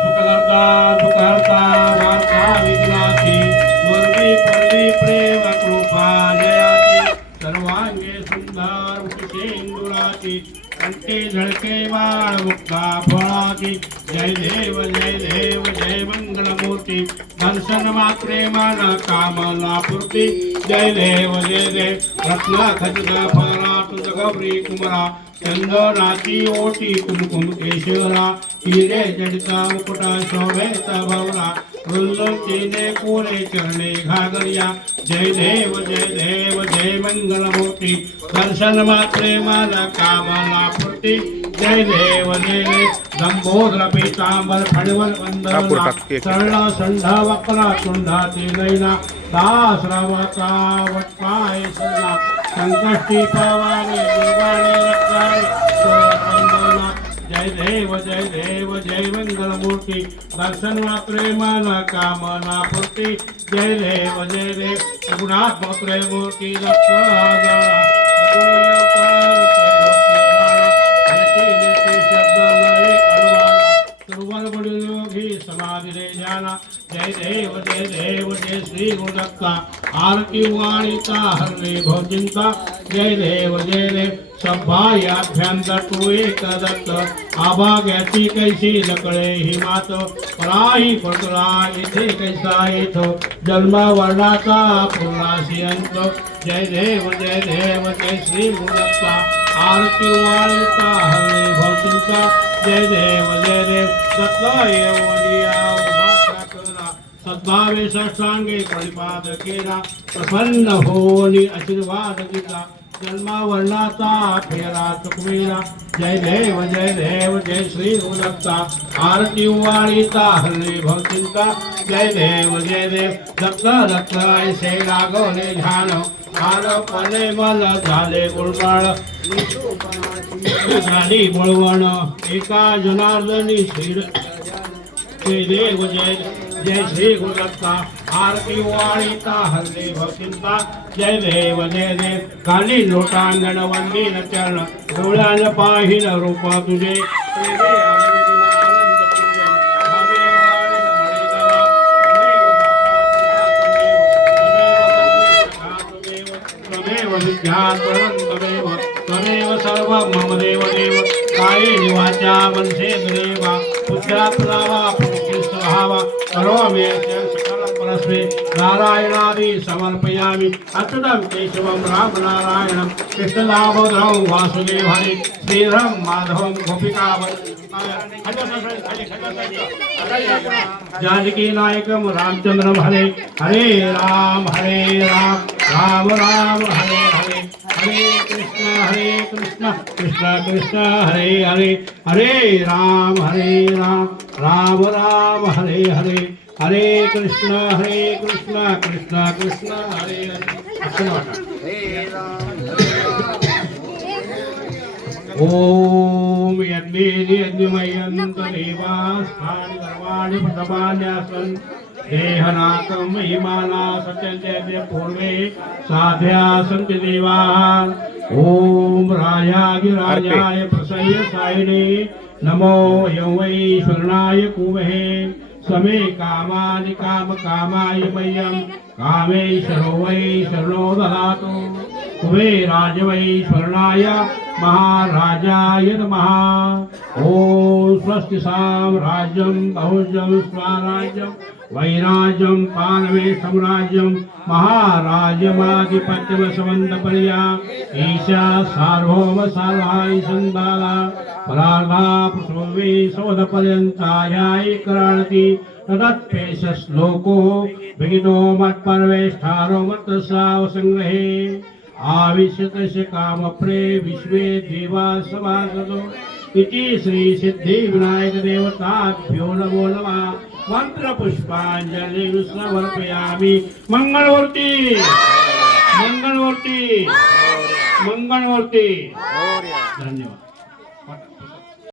सुखकर्ता सुखहर्ता वार्ता विघ्नाची मुरली पुरली प्रेम कृपा जयाची सर्वांगे सुंदर उषेंदुराची कंठी झळके बाळ मुक्ता फळाची जय देव जय मंगलमूर्ती दर्शन मात्रे मन कामना पूर्ती जय देव रत्न खचित फरा तुझ गौरी कुमरा चंदनाची ओटी कुमकुम केशवरा हिरे जडिता मुकुटा शोभेत भवरा रुल्लतीने कोरे चरणे घागरिया जय देव जय मंगलमूर्ती दर्शन मात्रे मन कामना पूर्ती जय देव लंबोदर पीतांबर फणवल वंदना सरला संढा वक्रा तुंडाती नैना दास रवका वटपाय सदा संकष्टी पवाने दुर्वाणे रक्षाय वंदना जय देव जय मंगलमूर्ती दर्शन मात्रे मन कामना पूर्ती जय देव गुणात्मक मूर्ती समाधि रे जाना जय देव जय श्री गुरुदत्ता आरती वाणिता हरे भोजिंता जय देव सभायाभ्यंतर तू एक दत्त आभाग्याची कैसी नकळे ही मात पराही पडला इथे कैसा येतो जन्म वर्णाचा पुराशी अंत जय देव जय श्री गुरुदत्ता आरती वाणिता हरे भोजिंता जय देव सद्भावे षष्टांगे परिपाद केला प्रसन्न होनी आशीर्वाद दिला जन्मा वर्णाचा फेरा चुकविला जय देव जय श्री गुरुदत्ता आरती वाणिता हरे भवचिंता जय देव दत्त ऐसे लागवले ध्यान आरपणे मल झाले गुळबाळ झाली बळवण एका जनार्दनी श्री देव जय श्री गुरुदत्ता आरती वाणिता हरे भवचिंता जय देव काली लोटांगण वंदीन चरण डोळ्यान पाहिन रूप तुझे त्वमेव सर्व मम देव काये वाचा मनसेन्द्रियवा बुद्ध्यात्मना स्वभावा करोमि सकलं परस्मै नारायणादि समर्पयामि अच्युतं केशवं राम नारायणं कृष्णदामोदरं वासुदेवं श्रीधरं माधवं गोपिकावल्लभं जानकी नायकं रामचंद्रं हरे राम राम राम हरे कृष्ण कृष्ण हरे राम राम राम हरे कृष्ण कृष्ण हरे ओम यज्ञमयंत देवास्थानि सर्वाणि प्रतपान्यासन् देहनाथं महिमाना सत्यन्ते पूर्वे साध्या सन्ति देवाः ओम राजाय प्रसह्य सायिने नमो यं वै शरणाय कुमहे समे कामानि कामाय मह्यं कामेश्वरो वै शरणो ददातु कुबेराज वै शरणाय महाराजाय नमः ओम स्वस्ति साम्राज्यं बहुजं स्वराज्यं वैराज्यं पालवे साम्राज्यं महाराज्यमाधिपत्यं समन्तपर्या ईशा सार्वभौम सार्वाय संदाला परार्धा पुष्पवे सौधपर्यन्तायाय कराणति तदत्पेश श्लोको विगितो मत्पर्वेष्ठारो मत्साव संग्रहे आविश्यतस्य कामप्रे विश्वे देवा समासदो इति श्री सिद्धि विनायक देवताभ्यो नमो नमः मंत्र पुष्पांजलि समर्पयामि मंगलमूर्ति धन्यवाद।